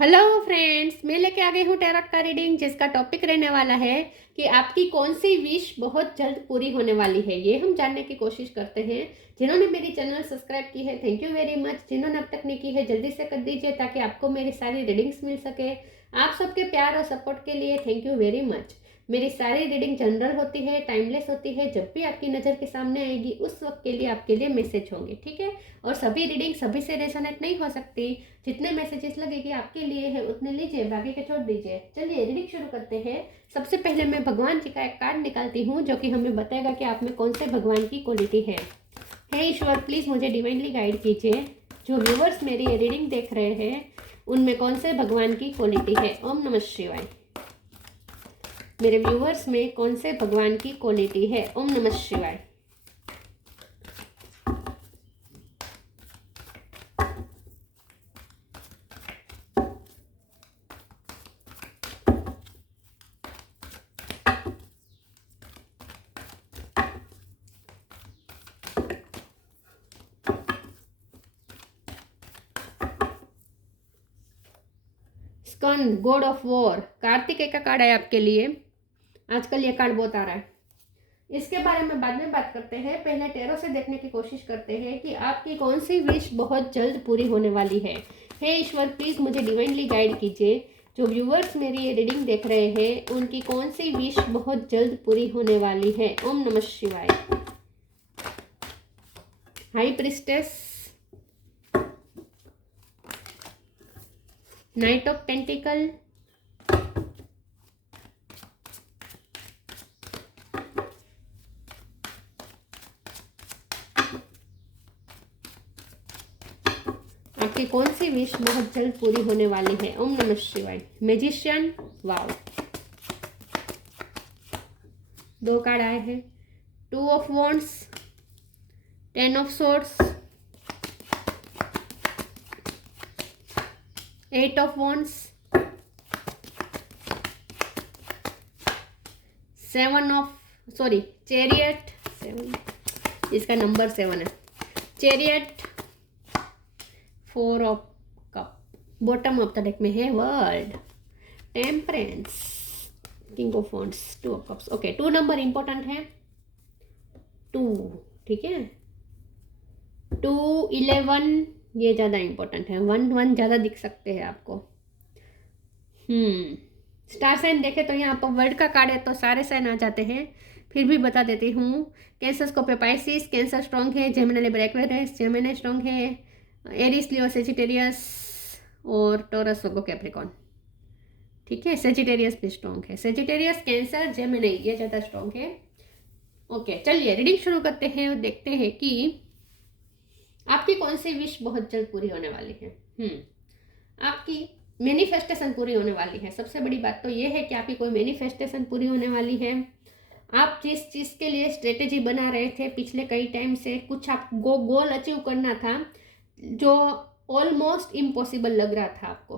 Hello friends, मैं लेके आ गई हूँ टैरोट का रीडिंग, जिसका टॉपिक रहने वाला है कि आपकी कौन सी विश बहुत जल्द पूरी होने वाली है। ये हम जानने की कोशिश करते हैं। जिन्होंने मेरी चैनल सब्सक्राइब की है, थैंक यू वेरी मच। जिन्होंने अब तक नहीं की है, जल्दी से कर दीजिए ताकि आपको मेरी सारी रीडिंग्स मिल सके। आप सबके प्यार और सपोर्ट के लिए थैंक यू वेरी मच। मेरी सारी रीडिंग जनरल होती है, टाइमलेस होती है। जब भी आपकी नज़र के सामने आएगी उस वक्त के लिए आपके लिए मैसेज होंगे, ठीक है। और सभी रीडिंग सभी से रेजोनेट नहीं हो सकती। जितने मैसेजेस लगेगी आपके लिए है उतने लीजिए, बाकी के छोड़ दीजिए। चलिए रीडिंग शुरू करते हैं। सबसे पहले मैं भगवान जी का एक कार्ड निकालती हूँ जो कि हमें बताएगा कि आप में कौन से भगवान की क्वालिटी है। हे ईश्वर, प्लीज़ मुझे डिवाइनली गाइड कीजिए। जो व्यूवर्स मेरी ये रीडिंग देख रहे हैं उनमें कौन से भगवान की क्वालिटी है। ओम नमः शिवाय। मेरे व्यूवर्स में कौन से भगवान की क्वालिटी है। ओम नमः शिवाय। स्कंद, गॉड ऑफ वॉर, कार्तिकेय का कार्ड है आपके लिए। आजकल ये कार्ड बहुत आ रहा है। इसके बारे में बाद में बात करते हैं। पहले टैरो से देखने की कोशिश करते हैं कि आपकी कौन सी विश बहुत जल्द पूरी होने वाली है। हे ईश्वर, प्लीज़ मुझे डिवाइनली गाइड कीजिए। जो व्यूवर्स मेरी ये रीडिंग देख रहे हैं उनकी कौन सी विश बहुत जल्द पूरी होने वाली है। ओम नमः शिवाय। High priestess, night of pentacle, आपकी कौन सी विश बहुत जल्द पूरी होने वाली है। ओम नमः शिवाय। मैजिशियन, वाव, दो कार्ड आए हैं। Two of wands, ten of swords, eight of wands, seven of chariot, seven, इसका नंबर 7 है। Chariot, four of cup, bottom of the deck में है world, temperance, king of wands, two of cups. Okay, 2 number important है। 2, ठीक है। 2, 11 ये ज़्यादा important है। 1 ज़्यादा दिख सकते हैं आपको। स्टार साइन देखे तो यहाँ पर वर्ल्ड का कार्ड है तो सारे साइन आ जाते हैं, फिर भी बता देती हूँ। Cancer, Scorpio, Pisces, Cancer strong है। Gemini, Libra, Aquarius, Gemini strong है। एरीज, लियो, सेजिटेरियस और टॉरस, वर्गो, कैप्रिकॉर्न, ठीक है। सेजिटेरियस भी स्ट्रॉन्ग है। सेजिटेरियस, कैंसर, जेमिनी ये ज़्यादा स्ट्रॉन्ग है। ओके, चलिए रीडिंग शुरू करते हैं और देखते हैं कि आपकी कौन सी विश बहुत जल्द पूरी होने वाली है। आपकी मैनिफेस्टेशन पूरी होने वाली है। सबसे बड़ी बात तो ये है कि आपकी कोई मैनिफेस्टेशन पूरी होने वाली है। आप जिस चीज़ के लिए स्ट्रेटेजी बना रहे थे पिछले कई टाइम से, कुछ आप गोल अचीव करना था जो ऑलमोस्ट इम्पॉसिबल लग रहा था आपको।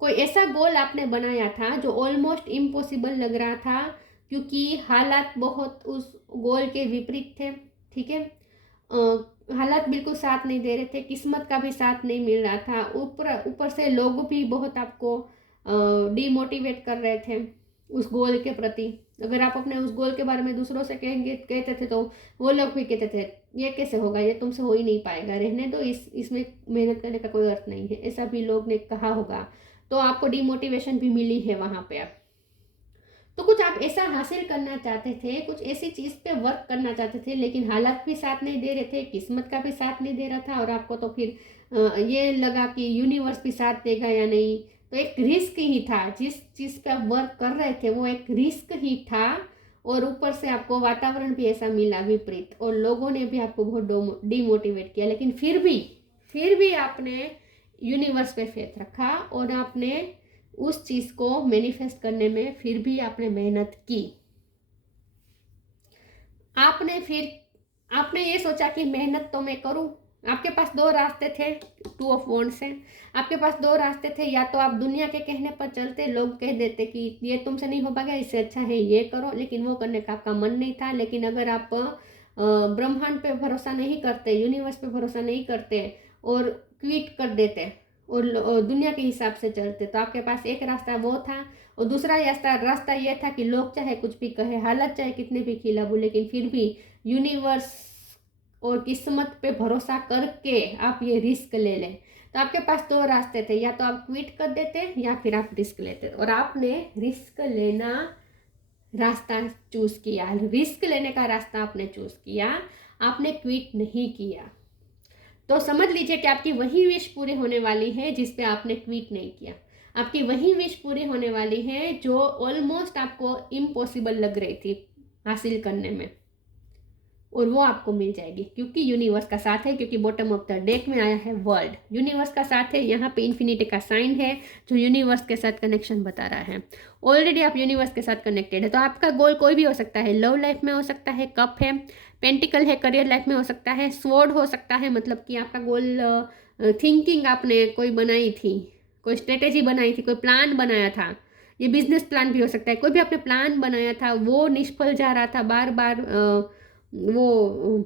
कोई ऐसा गोल आपने बनाया था जो ऑलमोस्ट इम्पॉसिबल लग रहा था, क्योंकि हालात बहुत उस गोल के विपरीत थे, ठीक है। हालात बिल्कुल साथ नहीं दे रहे थे, किस्मत का भी साथ नहीं मिल रहा था। ऊपर से लोग भी बहुत आपको डीमोटिवेट कर रहे थे उस गोल के प्रति। अगर आप अपने उस गोल के बारे में दूसरों से कहते थे तो वो लोग भी कहते थे ये कैसे होगा, ये तुमसे हो ही नहीं पाएगा, रहने दो, इसमें मेहनत करने का कोई अर्थ नहीं है, ऐसा भी लोग ने कहा होगा। तो आपको डीमोटिवेशन भी मिली है वहाँ पे। आप तो कुछ आप ऐसा हासिल करना चाहते थे, कुछ ऐसी चीज़ पे वर्क करना चाहते थे, लेकिन हालात भी साथ नहीं दे रहे थे, किस्मत का भी साथ नहीं दे रहा था, और आपको तो फिर ये लगा कि यूनिवर्स भी साथ देगा या नहीं। तो एक रिस्क ही था, जिस चीज़ पे आप वर्क कर रहे थे वो एक रिस्क ही था। और ऊपर से आपको वातावरण भी ऐसा मिला विपरीत, और लोगों ने भी आपको बहुत डिमोटिवेट किया, लेकिन फिर भी आपने यूनिवर्स पे फेथ रखा और आपने उस चीज़ को मैनिफेस्ट करने में फिर भी आपने मेहनत की। आपने ये सोचा कि मेहनत तो मैं करूं। आपके पास 2 रास्ते थे, 2 ऑफ वॉन्ड्स हैं। आपके पास 2 रास्ते थे, या तो आप दुनिया के कहने पर चलते, लोग कह देते कि ये तुमसे नहीं हो पाएगा, इससे अच्छा है ये करो, लेकिन वो करने का आपका मन नहीं था। लेकिन अगर आप ब्रह्मांड पे भरोसा नहीं करते, यूनिवर्स पे भरोसा नहीं करते और क्विट कर देते, और दुनिया के हिसाब से चलते। तो आपके पास एक रास्ता वो था, और दूसरा रास्ता ये था कि लोग चाहे कुछ भी कहे, हालत चाहे कितने भी खिलाबू, लेकिन फिर भी यूनिवर्स और किस्मत पे भरोसा करके आप ये रिस्क ले लें। तो आपके पास दो रास्ते थे, या तो आप क्विट कर देते या फिर आप रिस्क लेते, और आपने रिस्क लेना रास्ता चूज किया। रिस्क लेने का रास्ता आपने चूज किया, आपने क्विट नहीं किया। तो समझ लीजिए कि आपकी वही विश पूरी होने वाली है जिस पे आपने क्विट नहीं किया। आपकी वही विश पूरी होने वाली है जो ऑलमोस्ट आपको इम्पॉसिबल लग रही थी हासिल करने में, और वो आपको मिल जाएगी, क्योंकि यूनिवर्स का साथ है, क्योंकि बॉटम ऑफ द डेक में आया है वर्ल्ड। यूनिवर्स का साथ है, यहाँ पे इन्फिनिटी का साइन है जो यूनिवर्स के साथ कनेक्शन बता रहा है। ऑलरेडी आप यूनिवर्स के साथ कनेक्टेड है। तो आपका गोल कोई भी हो सकता है, लव लाइफ में हो सकता है, कप है, पेंटिकल है, करियर लाइफ में हो सकता है, स्वॉर्ड हो सकता है, मतलब कि आपका गोल थिंकिंग आपने कोई बनाई थी, कोई स्ट्रेटेजी बनाई थी, कोई प्लान बनाया था। ये बिजनेस प्लान भी हो सकता है, कोई भी आपने प्लान बनाया था वो निष्फल जा रहा था, बार बार वो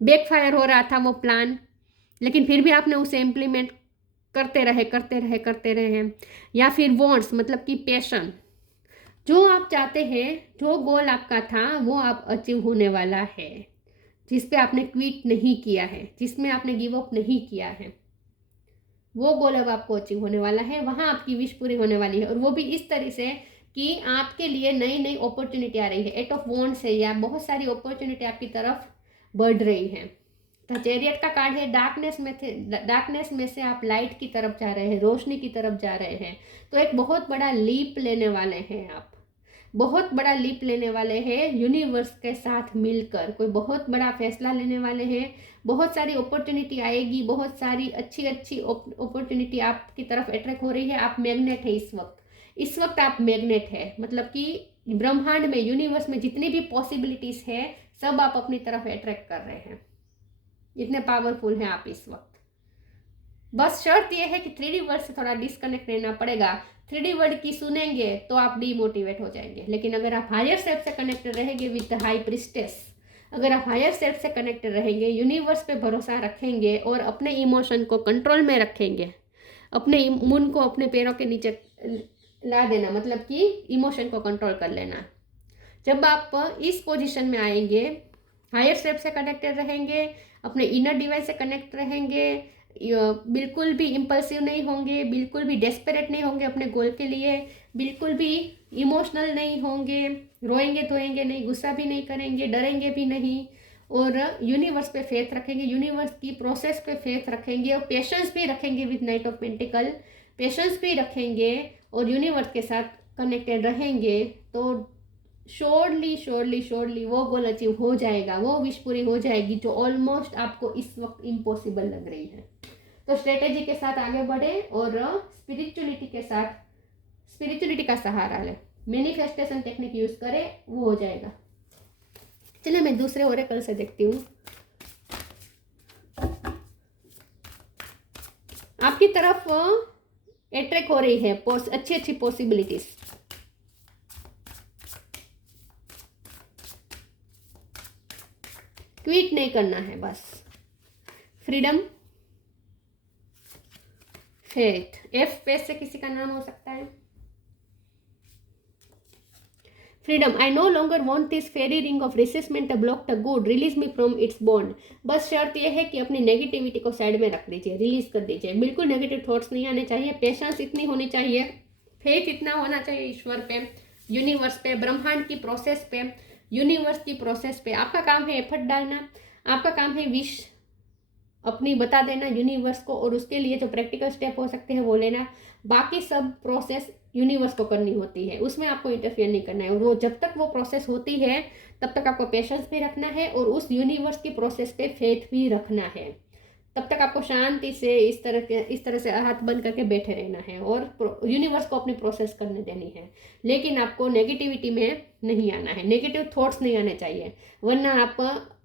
बैकफायर हो रहा था वो प्लान, लेकिन फिर भी आपने उसे इम्प्लीमेंट करते रहे। या फिर वॉन्ट्स, मतलब कि पैशन, जो आप चाहते हैं, जो गोल आपका था वो आप अचीव होने वाला है, जिस पे आपने क्विट नहीं किया है, जिसमें आपने गिव अप नहीं किया है, वो गोल अब आपको अचीव होने वाला है। वहाँ आपकी विश पूरी होने वाली है, और वो भी इस तरह से कि आपके लिए नई नई अपॉर्चुनिटी आ रही है। एट ऑफ वॉन्ड्स है, या बहुत सारी अपॉर्चुनिटी आपकी तरफ बढ़ रही है। तो चैरियट का कार्ड है, डार्कनेस में से आप लाइट की तरफ जा रहे हैं, रोशनी की तरफ जा रहे हैं। तो एक बहुत बड़ा लीप लेने वाले हैं आप, बहुत बड़ा लीप लेने वाले हैं यूनिवर्स के साथ मिलकर, कोई बहुत बड़ा फैसला लेने वाले हैं। बहुत सारी अपॉर्चुनिटी आएगी, बहुत सारी अच्छी अच्छी अपॉर्चुनिटी आपकी तरफ अट्रैक्ट हो रही है। आप मैग्नेट है इस वक्त आप मैग्नेट है, मतलब कि ब्रह्मांड में, यूनिवर्स में जितनी भी पॉसिबिलिटीज है सब आप अपनी तरफ अट्रैक्ट कर रहे हैं। इतने पावरफुल हैं आप इस वक्त। बस शर्त यह है कि 3D वर्ड से थोड़ा डिस्कनेक्ट रहना पड़ेगा। 3D वर्ड की सुनेंगे तो आप डीमोटिवेट हो जाएंगे, लेकिन अगर आप हायर सेल्फ से कनेक्टेड रहेंगे विद द हाई प्रिस्टेस, अगर आप हायर सेल्फ से कनेक्टेड रहेंगे, यूनिवर्स पे भरोसा रखेंगे और अपने इमोशन को कंट्रोल में रखेंगे, अपने मन को अपने पैरों के नीचे ला देना, मतलब कि इमोशन को कंट्रोल कर लेना। जब आप इस पोजीशन में आएंगे, हायर सेल्फ से कनेक्टेड रहेंगे, अपने इनर डिवाइन से कनेक्ट रहेंगे, बिल्कुल भी इम्पल्सिव नहीं होंगे, बिल्कुल भी डेस्परेट नहीं होंगे अपने गोल के लिए, बिल्कुल भी इमोशनल नहीं होंगे, रोएंगे धोएंगे नहीं, गुस्सा भी नहीं करेंगे, डरेंगे भी नहीं, और यूनिवर्स पे फेथ रखेंगे, यूनिवर्स की प्रोसेस पे फेथ रखेंगे, और पेशेंस भी रखेंगे with night of pentacle, patience भी रखेंगे और यूनिवर्स के साथ कनेक्टेड रहेंगे, तो श्योरली वो गोल अचीव हो जाएगा, वो विश पूरी हो जाएगी जो ऑलमोस्ट आपको इस वक्त इम्पॉसिबल लग रही है। तो स्ट्रेटेजी के साथ आगे बढ़े और स्पिरिचुअलिटी का सहारा ले, मैनिफेस्टेशन टेक्निक यूज करें, वो हो जाएगा। चलिए मैं दूसरे ओरेकल से देखती हूँ। आपकी तरफ अट्रैक्ट हो रही है अच्छी अच्छी पॉसिबिलिटीज। क्विट नहीं करना है बस। फ्रीडम, फेथ, एफ पेस से किसी का नाम हो सकता है। Freedom, I no longer want this ferry ring of resentment block the good, release me from its bond. बस शर्त यह है कि अपनी नेगेटिविटी को साइड में रख दीजिए, रिलीज कर दीजिए। बिल्कुल नेगेटिव थॉट्स नहीं आने चाहिए, पेशेंस इतनी होनी चाहिए, फेथ इतना होना चाहिए ईश्वर पे, यूनिवर्स पे, ब्रह्मांड की प्रोसेस पे, यूनिवर्स की प्रोसेस पे। आपका काम है एफर्ट डालना, आपका काम है विश अपनी बता देना यूनिवर्स को, और उसके लिए जो प्रैक्टिकल स्टेप हो सकते हैं वो लेना। बाकी सब प्रोसेस यूनिवर्स को करनी होती है, उसमें आपको इंटरफेयर नहीं करना है। और वो जब तक वो प्रोसेस होती है तब तक आपको पेशेंस भी रखना है और उस यूनिवर्स की प्रोसेस पे फेथ भी रखना है। तब तक आपको शांति से इस तरह से हाथ बंद करके बैठे रहना है और यूनिवर्स को अपनी प्रोसेस करने देनी है। लेकिन आपको नेगेटिविटी में नहीं आना है, नेगेटिव थॉट्स नहीं आने चाहिए, वरना आप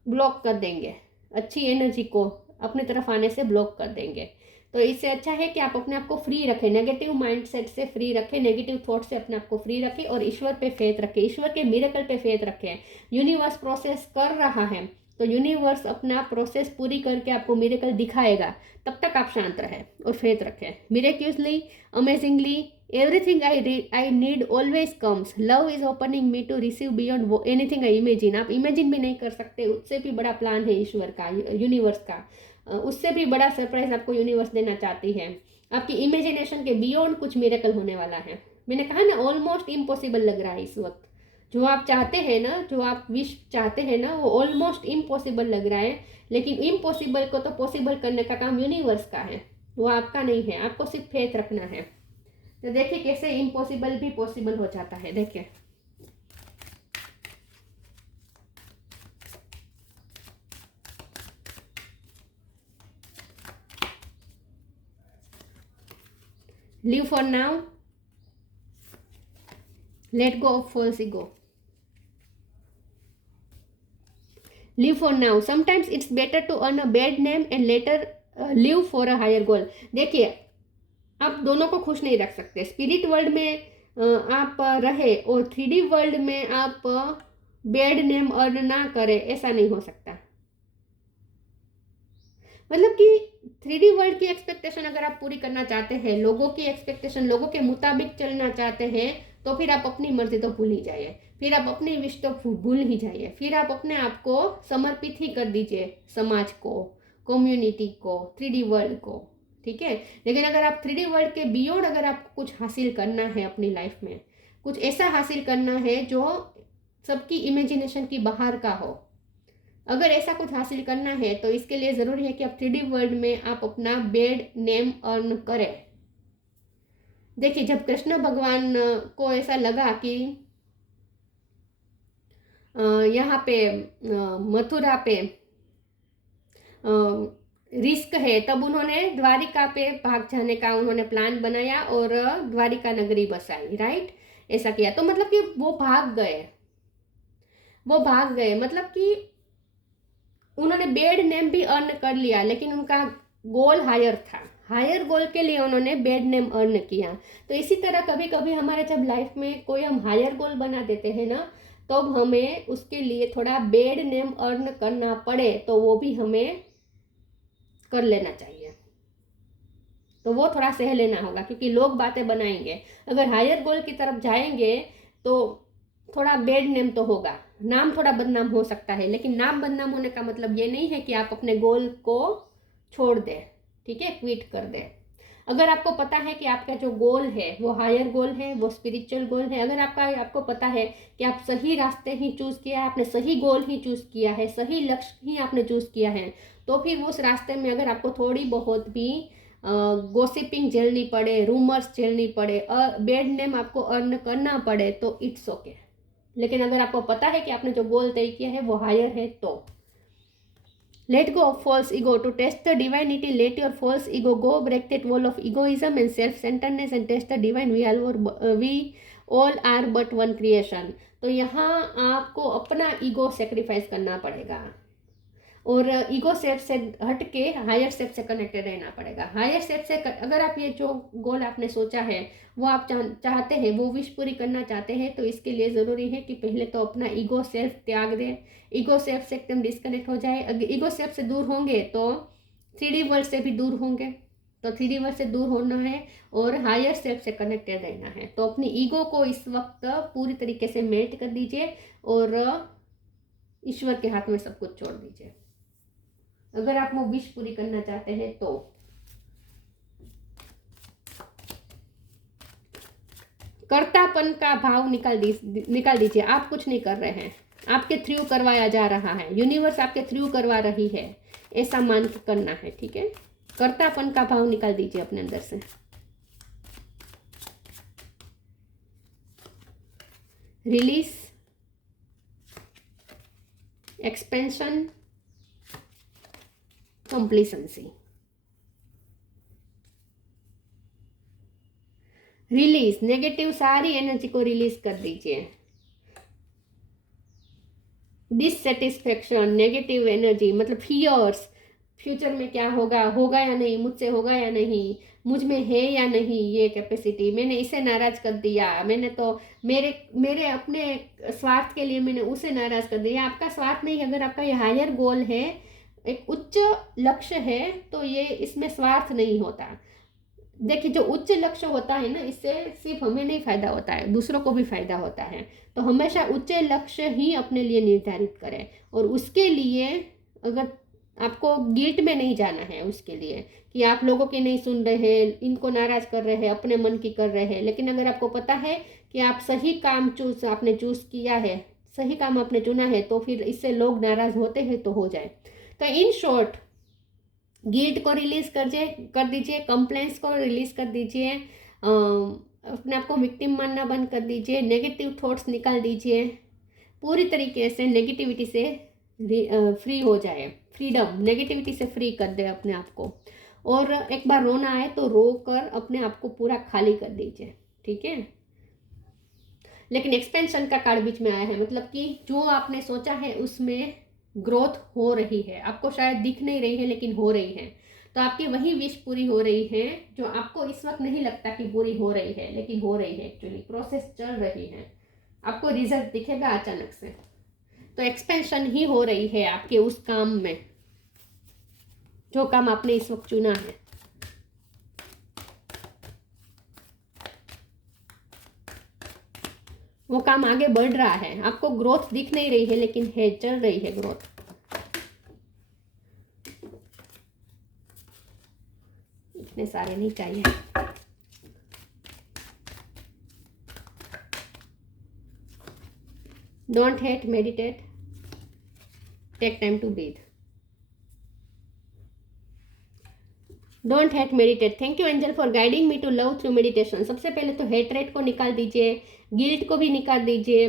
ब्लॉक कर देंगे, अच्छी एनर्जी को अपनी तरफ आने से ब्लॉक कर देंगे। तो इससे अच्छा है कि आप अपने आप को फ्री रखें, नेगेटिव माइंडसेट से फ्री रखें, नेगेटिव थॉट से अपने आप को फ्री रखें और ईश्वर पे फेथ रखें, ईश्वर के मिरेकल पे फेथ रखें। यूनिवर्स प्रोसेस कर रहा है, तो यूनिवर्स अपना प्रोसेस पूरी करके आपको मिरेकल दिखाएगा। तब तक आप शांत रहें और फेथ रखें। Miraculously, amazingly, everything I need always comes, love is opening me to receive beyond anything I imagine. आप इमेजिन भी नहीं कर सकते, उससे भी बड़ा प्लान है ईश्वर का, यूनिवर्स का, उससे भी बड़ा सरप्राइज आपको यूनिवर्स देना चाहती है। आपकी इमेजिनेशन के बियॉन्ड कुछ मिरेकल होने वाला है। मैंने कहा ना, ऑलमोस्ट इम्पॉसिबल लग रहा है इस वक्त। जो आप चाहते हैं ना, जो आप विश चाहते हैं ना, वो ऑलमोस्ट इम्पॉसिबल लग रहा है। लेकिन इम्पॉसिबल को तो पॉसिबल करने का काम यूनिवर्स का है, वो आपका नहीं है। आपको सिर्फ फेथ रखना है। तो देखिए कैसे इम्पॉसिबल भी पॉसिबल हो जाता है। देखिए, live for now, let go of false ego. Live for now, sometimes it's better to earn a bad name and later live for a higher goal. देखिए, आप दोनों को खुश नहीं रख सकते। स्पिरिट वर्ल्ड में आप रहे और 3D वर्ल्ड में आप बैड नेम अर्न ना करें, ऐसा नहीं हो सकता। मतलब कि 3D वर्ल्ड की एक्सपेक्टेशन अगर आप पूरी करना चाहते हैं, लोगों की एक्सपेक्टेशन, लोगों के मुताबिक चलना चाहते हैं, तो फिर आप अपनी मर्जी तो भूल ही जाइए, फिर आप अपनी विश तो भूल ही जाइए, फिर आप अपने आप को समर्पित ही कर दीजिए समाज को, कम्युनिटी को, 3D वर्ल्ड को। ठीक है, लेकिन अगर आप 3D वर्ल्ड के बियॉन्ड अगर आपको कुछ हासिल करना है अपनी लाइफ में, कुछ ऐसा हासिल करना है जो सबकी इमेजिनेशन की बाहर का हो, अगर ऐसा कुछ हासिल करना है, तो इसके लिए ज़रूरी है कि आप 3D वर्ल्ड में आप अपना बेड नेम अर्न करें। देखिए, जब कृष्ण भगवान को ऐसा लगा कि यहाँ पे मथुरा पे रिस्क है, तब उन्होंने द्वारिका पे भाग जाने का उन्होंने प्लान बनाया और द्वारिका नगरी बसाई। राइट, ऐसा किया। तो मतलब कि वो भाग गए, मतलब कि उन्होंने बेड नेम भी अर्न कर लिया, लेकिन उनका गोल हायर था। हायर गोल के लिए उन्होंने बेड नेम अर्न किया। तो इसी तरह कभी कभी हमारे जब लाइफ में कोई हम हायर गोल बना देते हैं ना, तो हमें उसके लिए थोड़ा बेड नेम अर्न करना पड़े, तो वो भी हमें कर लेना चाहिए। तो वो थोड़ा सह लेना होगा, क्योंकि लोग बातें बनाएंगे। अगर हायर गोल की तरफ जाएंगे तो थोड़ा बेड नेम तो होगा, नाम थोड़ा बदनाम हो सकता है, लेकिन नाम बदनाम होने का मतलब ये नहीं है कि आप अपने गोल को छोड़ दें। ठीक है, क्विट कर दें। अगर आपको पता है कि आपका जो गोल है वो हायर गोल है, वो स्पिरिचुअल गोल है, अगर आपको पता है कि आप सही रास्ते ही चूज किया है, आपने सही गोल ही चूज किया है, सही लक्ष्य ही आपने चूज किया है, तो फिर उस रास्ते में अगर आपको थोड़ी बहुत भी गॉसिपिंग झेलनी पड़े, रूमर्स झेलनी पड़े, बेड नेम आपको अर्न करना पड़े, तो इट्स ओके। लेकिन अगर आपको पता है कि आपने जो गोल तय किया है वो हायर है, तो let go of false ego to test the divinity. Let your false ego go, break that wall of egoism and self centredness and test the divine. We all are but one creation. तो यहाँ आपको अपना ego sacrifice करना पड़ेगा और ego self से हट के हायर सेल्फ से कनेक्टेड रहना पड़ेगा। हायर सेल्फ से अगर आप ये जो गोल आपने सोचा है वो आप चाहते हैं, वो विश पूरी करना चाहते हैं, तो इसके लिए ज़रूरी है कि पहले तो अपना ईगो सेल्फ त्याग दें, ईगो सेल्फ से एकदम डिस्कनेक्ट हो जाए। अगर ईगो सेल्फ से दूर होंगे तो 3D वर्ल्ड से भी दूर होंगे। तो 3D वर्ल्ड से दूर होना है और हायर सेल्फ से कनेक्टेड रहना है। तो अपनी ईगो को इस वक्त पूरी तरीके से मेल्ट कर दीजिए और ईश्वर के हाथ में सब कुछ छोड़ दीजिए, अगर आप वो विश पूरी करना चाहते हैं तो। कर्तापन का भाव निकाल दीजिए। आप कुछ नहीं कर रहे हैं, आपके थ्रू करवाया जा रहा है, यूनिवर्स आपके थ्रू करवा रही है, ऐसा मान के करना है। ठीक है, कर्तापन का भाव निकाल दीजिए अपने अंदर से। Release, expansion, complacency. Release, negative सारी एनर्जी को रिलीज कर दीजिए। डिससेटिस्फेक्शन, नेगेटिव एनर्जी मतलब फियर्स, फ्यूचर में क्या होगा, होगा या नहीं, मुझसे होगा या नहीं, मुझ में है या नहीं ये कैपेसिटी, मैंने इसे नाराज कर दिया, मैंने तो मेरे मेरे अपने स्वार्थ के लिए मैंने उसे नाराज कर दिया। आपका स्वार्थ नहीं, अगर आपका ये हायर गोल है, एक उच्च लक्ष्य है, तो ये इसमें स्वार्थ नहीं होता। देखिए, जो उच्च लक्ष्य होता है ना, इससे सिर्फ हमें नहीं फायदा होता है, दूसरों को भी फायदा होता है। तो हमेशा उच्च लक्ष्य ही अपने लिए निर्धारित करें, और उसके लिए अगर आपको गिल्ट में नहीं जाना है, उसके लिए कि आप लोगों की नहीं सुन रहे हैं, इनको नाराज कर रहे हैं, अपने मन की कर रहे हैं। लेकिन अगर आपको पता है कि आप सही काम आपने चूज किया है, सही काम आपने चुना है, तो फिर इससे लोग नाराज होते हैं तो हो जाए। तो इन शॉर्ट, गिल्ट को रिलीज कर दीजिए, कंप्लेंट्स को रिलीज कर दीजिए, अपने आप को विक्टिम मानना बंद कर दीजिए, नेगेटिव थॉट्स निकाल दीजिए, पूरी तरीके से नेगेटिविटी से फ्री हो जाए। फ्रीडम, नेगेटिविटी से फ्री कर दे अपने आप को। और एक बार रोना आए तो रो कर अपने आप को पूरा खाली कर दीजिए, ठीक है। लेकिन एक्सपेंशन का कार्ड बीच में आया है, मतलब कि जो आपने सोचा है उसमें ग्रोथ हो रही है, आपको शायद दिख नहीं रही है लेकिन हो रही है। तो आपकी वही विश पूरी हो रही है जो आपको इस वक्त नहीं लगता कि पूरी हो रही है, लेकिन हो रही है। एक्चुअली प्रोसेस चल रही है, आपको रिजल्ट दिखेगा अचानक से। तो एक्सपेंशन ही हो रही है आपके उस काम में, जो काम आपने इस वक्त चुना है। वो काम आगे बढ़ रहा है, आपको ग्रोथ दिख नहीं रही है लेकिन है, चल रही है ग्रोथ। इतने सारे नहीं चाहिए। Don't hate, meditate, take time to breathe. Don't hate, meditate. Thank you angel for guiding me to love through meditation. सबसे पहले तो हेटरेट को निकाल दीजिए, गिल्ट को भी निकाल दीजिए।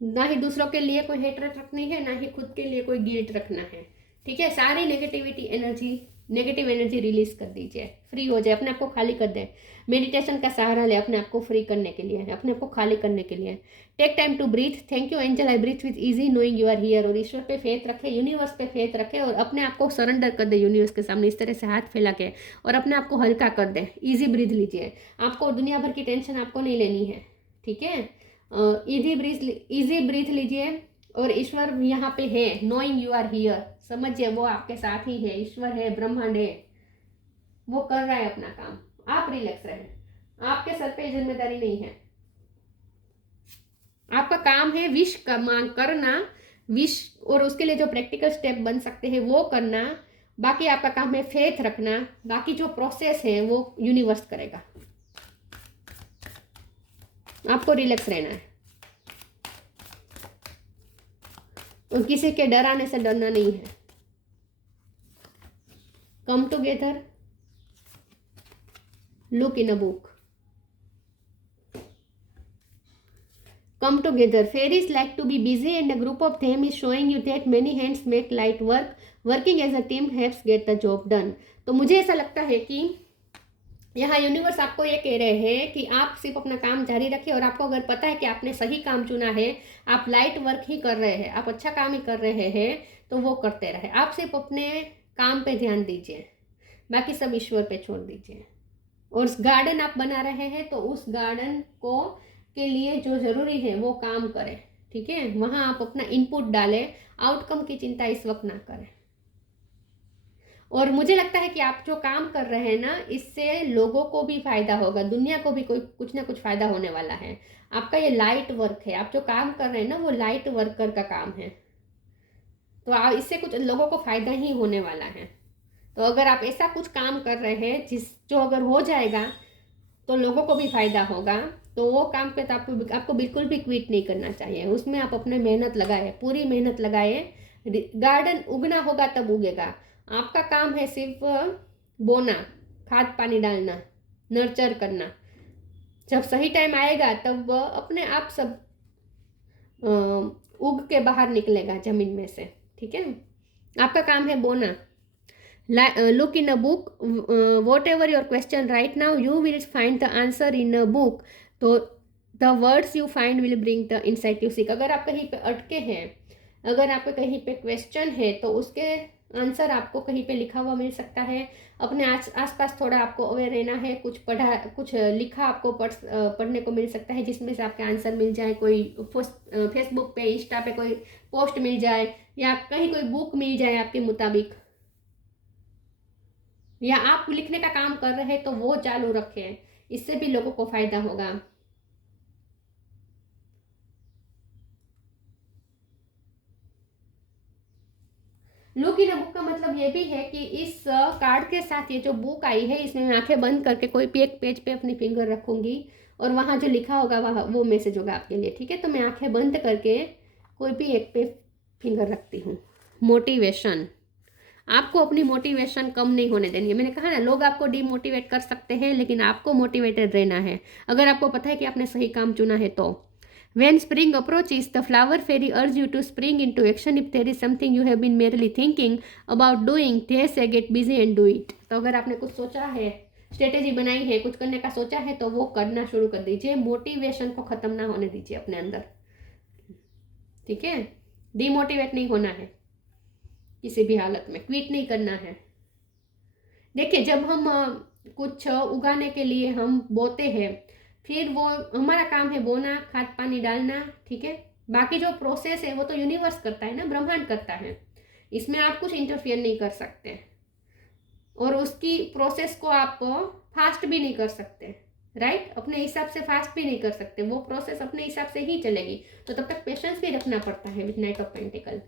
ना ही दूसरों के लिए कोई हेटरेट रखनी है, ना ही खुद के लिए कोई गिल्ट रखना है, ठीक है। सारी नेगेटिव एनर्जी रिलीज कर दीजिए, फ्री हो जाए, अपने आप को खाली कर दे। मेडिटेशन का सहारा ले अपने आप को फ्री करने के लिए, अपने आप को खाली करने के लिए। Take time to breathe. Thank you angel, I breathe with ease knowing you are here. और ईश्वर पे फेथ रखे, यूनिवर्स पे फेथ रखे, और अपने आप को सरेंडर कर दे यूनिवर्स के सामने, इस तरह से हाथ फैला के, और अपने आप को हल्का कर दे। इजी ब्रीथ लीजिए, आपको दुनिया भर की टेंशन आपको नहीं लेनी है, ठीक है। इजी ब्रीथ लीजिए, और ईश्वर यहाँ पे है, नोइंग यू आर हियर, समझिए वो आपके साथ ही है, ईश्वर है, ब्रह्मांड है, वो कर रहा है अपना काम। आप रिलैक्स रहें, आपके सर पे जिम्मेदारी नहीं है। आपका काम है विश करना, विश, और उसके लिए जो प्रैक्टिकल स्टेप बन सकते हैं वो करना। बाकी आपका काम है फेथ रखना, बाकी जो प्रोसेस है वो यूनिवर्स करेगा। आपको रिलैक्स रहना है, और किसी के डराने से डरना नहीं है। Come together, look in a book. Come together. Fairies like to be busy and a group of them is showing you that many hands make light work. Working as a team helps get the job done. तो मुझे ऐसा लगता है कि यहाँ universe आपको ये कह रहे हैं कि आप सिर्फ अपना काम जारी रखें, और आपको अगर पता है कि आपने सही काम चुना है, आप लाइट वर्क ही कर रहे हैं, आप अच्छा काम ही कर रहे हैं, तो वो करते रहे। आप सिर्फ अपने काम पे ध्यान दीजिए, बाकी सब ईश्वर पे छोड़ दीजिए। और गार्डन आप बना रहे हैं तो उस गार्डन को के लिए जो जरूरी है वो काम करें, ठीक है। वहां आप अपना इनपुट डालें, आउटकम की चिंता इस वक्त ना करें। और मुझे लगता है कि आप जो काम कर रहे हैं ना, इससे लोगों को भी फायदा होगा, दुनिया को भी कोई कुछ ना कुछ फायदा होने वाला है। आपका ये लाइट वर्क है, आप जो काम कर रहे हैं ना वो लाइट वर्कर का काम है, तो इससे कुछ लोगों को फायदा ही होने वाला है। तो अगर आप ऐसा कुछ काम कर रहे हैं जो अगर हो जाएगा तो लोगों को भी फायदा होगा, तो वो काम पे तो आपको बिल्कुल भी क्विट नहीं करना चाहिए। उसमें आप अपने मेहनत लगाए, पूरी मेहनत लगाए। गार्डन उगना होगा तब उगेगा। आपका काम है सिर्फ बोना, खाद पानी डालना, नर्चर करना। जब सही टाइम आएगा तब अपने आप सब उग के बाहर निकलेगा जमीन में से, ठीक है। आपका काम है बोना। Look in a book, whatever your question right now, you will find the answer in a book. तो the words you find will bring the insight you seek. अगर आप कहीं पे अटके हैं, अगर आपका कहीं पे क्वेश्चन है, तो उसके आंसर आपको कहीं पे लिखा हुआ मिल सकता है। अपने आसपास थोड़ा आपको अवेयर रहना है। कुछ लिखा आपको पढ़ने को मिल सकता है जिसमें से आपके आंसर मिल जाए। कोई फेसबुक पे, इंस्टा पे कोई पोस्ट मिल जाए, या कहीं कोई बुक मिल जाए आपके मुताबिक, या आप लिखने का काम कर रहे हैं तो वो चालू रखें, इससे भी लोगों को फायदा होगा। लुक इन अ बुक का मतलब ये भी है कि इस कार्ड के साथ ये जो बुक आई है, इसमें मैं आंखें बंद करके कोई भी एक पेज पे अपनी फिंगर रखूंगी और वहाँ जो लिखा होगा वह वो मैसेज होगा आपके लिए। ठीक है, तो मैं आंखें बंद करके कोई भी एक पे फिंगर रखती हूँ। मोटिवेशन, आपको अपनी मोटिवेशन कम नहीं होने देनी है। मैंने कहा ना, लोग आपको डीमोटिवेट कर सकते हैं लेकिन आपको मोटिवेटेड रहना है, अगर आपको पता है कि आपने सही काम चुना है तो। When spring approaches, the flower fairy urges you to spring into action. If there is something you have been merely thinking about doing, they say get busy and do it. तो अगर आपने कुछ सोचा है, स्ट्रेटेजी बनाई है, कुछ करने का सोचा है, तो वो करना शुरू कर दीजिए। मोटिवेशन को खत्म ना होने दीजिए अपने अंदर। ठीक है, डीमोटिवेट नहीं होना है किसी भी हालत में, क्विट नहीं करना है। देखिए, जब हम कुछ उगाने के लिए हम बोते हैं, फिर वो हमारा काम है बोना, खाद पानी डालना। ठीक है, बाकी जो प्रोसेस है वो तो यूनिवर्स करता है ना, ब्रह्मांड करता है, इसमें आप कुछ इंटरफियर नहीं कर सकते, और उसकी प्रोसेस को आप फास्ट भी नहीं कर सकते। राइट, अपने हिसाब से फास्ट भी नहीं कर सकते, वो प्रोसेस अपने हिसाब से ही चलेगी। तो तब तक पेशेंस भी रखना पड़ता है विद नाइट ऑफ पेंटिकल।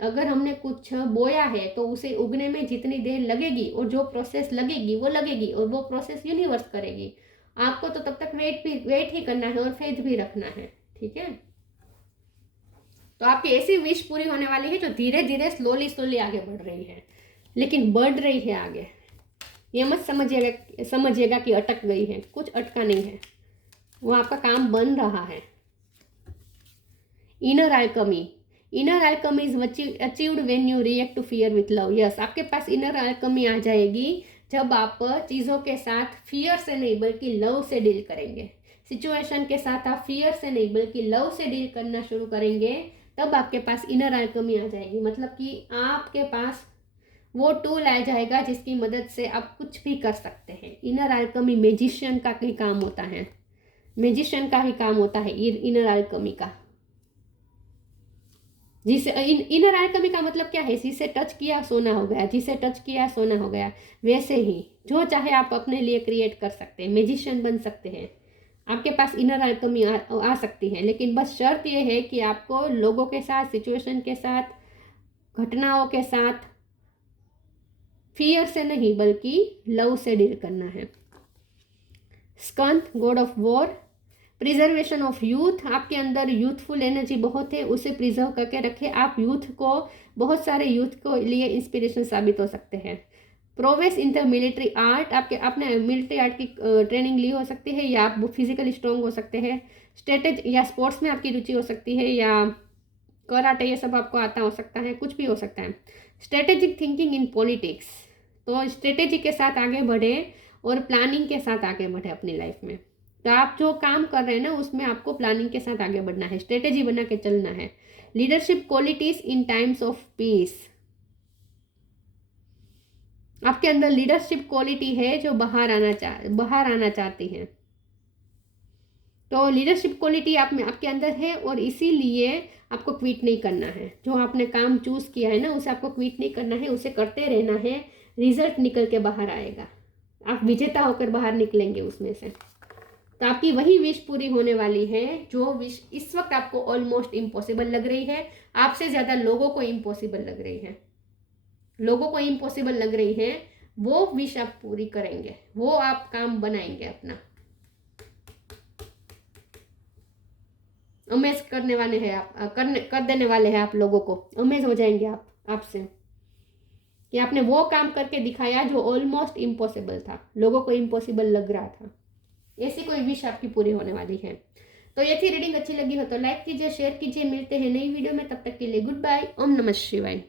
अगर हमने कुछ बोया है तो उसे उगने में जितनी देर लगेगी और जो प्रोसेस लगेगी वो लगेगी, और वो प्रोसेस यूनिवर्स करेगी। आपको तो तब तक वेट ही करना है और फेथ भी रखना है। ठीक है, तो आपकी ऐसी विश पूरी होने वाली है जो धीरे धीरे स्लोली आगे बढ़ रही है, लेकिन बढ़ रही है आगे। ये मत समझिएगा कि अटक गई है, कुछ अटका नहीं है, वो आपका काम बन रहा है। Inner alchemy, inner alchemy is achieved when you react to fear with love. Yes, आपके पास इनर अल्केमी आ जाएगी जब आप चीज़ों के साथ फियर से नहीं बल्कि लव से डील करेंगे। सिचुएशन के साथ आप फियर से नहीं बल्कि लव से डील करना शुरू करेंगे, तब आपके पास इनर अल्केमी आ जाएगी। मतलब कि आपके पास वो टूल आ जाएगा जिसकी मदद से आप कुछ भी कर सकते हैं। इनर अल्केमी मैजिशियन का ही काम होता है, मैजिशियन का ही काम होता है इनर अल्केमी का। जिसे इनर अल्केमी का मतलब क्या है? जिसे टच किया सोना हो गया, जिसे टच किया सोना हो गया। वैसे ही जो चाहे आप अपने लिए क्रिएट कर सकते हैं, मैजिशियन बन सकते हैं। आपके पास इनर अल्केमी आ सकती है, लेकिन बस शर्त यह है कि आपको लोगों के साथ, सिचुएशन के साथ, घटनाओं के साथ फियर से नहीं बल्कि लव से डील करना है। Skanda, god of war, preservation of youth. आपके अंदर यूथफुल एनर्जी बहुत है, उसे प्रिजर्व करके रखें। आप यूथ को, बहुत सारे यूथ को लिए इंस्पिरेशन साबित हो सकते हैं। Progress in the military art, आपने मिलिट्री आर्ट की ट्रेनिंग ली हो सकती है, या आप फिजिकली स्ट्रॉन्ग हो सकते हैं। स्ट्रेटेज या स्पोर्ट्स में आपकी रुचि हो सकती है, या कराटे, ये सब आपको आता हो सकता है, कुछ भी हो सकता है। स्ट्रेटेजिक थिंकिंग इन पॉलिटिक्स, तो स्ट्रेटेजी के साथ आगे बढ़े और प्लानिंग के साथ आगे बढ़े अपनी लाइफ में। तो आप जो काम कर रहे हैं ना, उसमें आपको प्लानिंग के साथ आगे बढ़ना है, स्ट्रेटेजी बना के चलना है। Leadership qualities in times of peace, आपके अंदर लीडरशिप क्वालिटी है जो बाहर आना चाहती है। तो लीडरशिप क्वालिटी आपके अंदर है, और इसीलिए आपको क्विट नहीं करना है। जो आपने काम चूज किया है ना, उसे आपको क्विट नहीं करना है, उसे करते रहना है। रिजल्ट निकल के बाहर आएगा, आप विजेता होकर बाहर निकलेंगे उसमें से। तो आपकी वही विश पूरी होने वाली है जो विश इस वक्त आपको ऑलमोस्ट इम्पॉसिबल लग रही है। आपसे ज़्यादा लोगों को इम्पॉसिबल लग रही है, लोगों को इम्पॉसिबल लग रही है, वो विश आप पूरी करेंगे, वो आप काम बनाएंगे अपना। अमेज करने वाले हैं आप, कर देने वाले हैं आप लोगों को। अमेज हो जाएंगे आप आपसे कि आपने वो काम करके दिखाया जो ऑलमोस्ट इम्पॉसिबल था, लोगों को इम्पॉसिबल लग रहा था। ऐसी कोई विश आपकी पूरी होने वाली है। तो ये थी रीडिंग, अच्छी लगी हो तो लाइक कीजिए, शेयर कीजिए। मिलते हैं नई वीडियो में, तब तक के लिए गुड बाय। ओम नमः शिवाय।